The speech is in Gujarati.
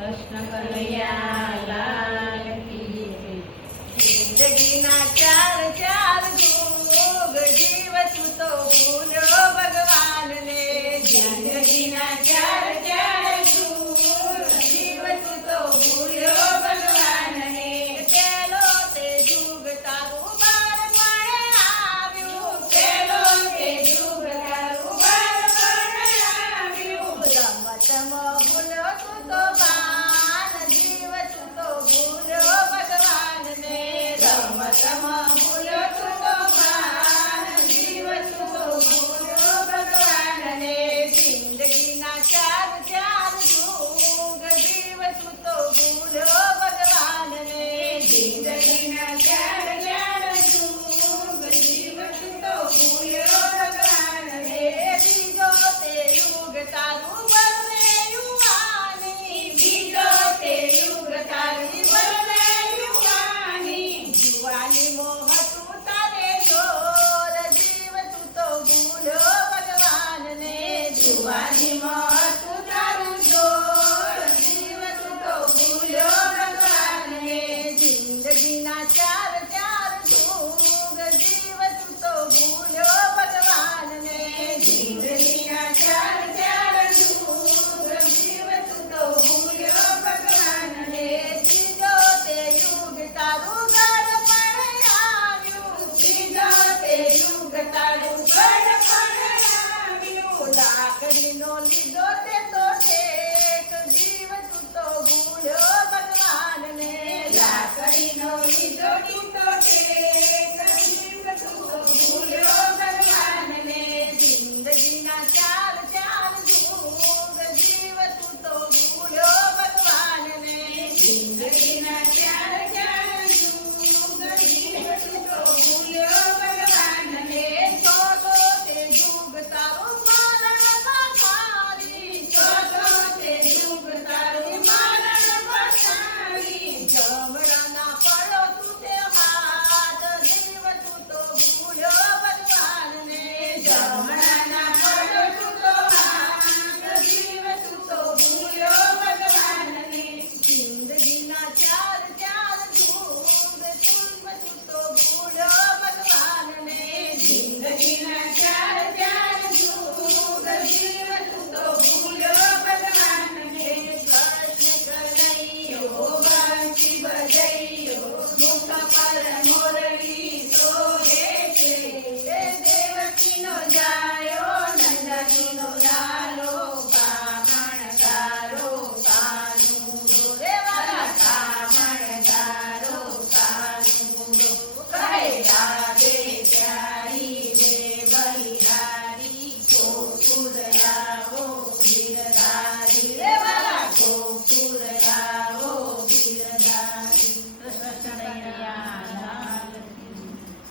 કૃષ્ણ કનૈયા લાલ કી જય। જિંદગીના ચાર ચાર યુગ જીવતું તો ભૂલ્યો ભગવાનને। જિંદગીના ચાર ચાર યુગ જીવતું તો ભૂલ્યો ભગવાનને। પેલો તે યુગ તારું બાળપણે આવ્યું। પેલો તે યુગ તારું બાળપણ આવ્યું। રમતમાં ભૂલ્યો તું તો ભાન જીવતું તો ભૂલ્યો ભગવાનને। રમતમાં ભૂલ્યો તું તો ભાન જીવતું તો ભૂલ્યો ભગવાનને। જિંદગીના ચાર ચાર યુગ જીવતું તો ભૂલ્યો ભગવાનને। જિંદગીના ચાર ચાર યુગ જીવતું તો ભૂલ્યો ભગવાનને। બીજો તે યુગ તારું બળને યુવાની। બીજો તે યુગ તારી બળને યુવાની। યુવાની મોહતું તારે જોર જીવતું તો ભૂલ્યો ભગવાનને। જુવાનીમાં તું તારું જોર જીવતું તો ભૂલ્યો ભગવાનને। જિંદગીના ચાર ચાર યુગ જીવતું તો ભૂલ્યો ભગવાનને। જિંદગીના ચાર ચાર યુગ જીવતું તો ભૂલ્યો ભગવાનને। ત્રીજો તે યુગ તારું ગળપણ આવ્યું। ત્રીજો તે યુગ તારું ગળપણ આવ્યું। લાકડીનો લીધો તે તો ઠેક જીવતું તો ભૂલ્યો ભગવાનને। લાકડીનો લીધો તું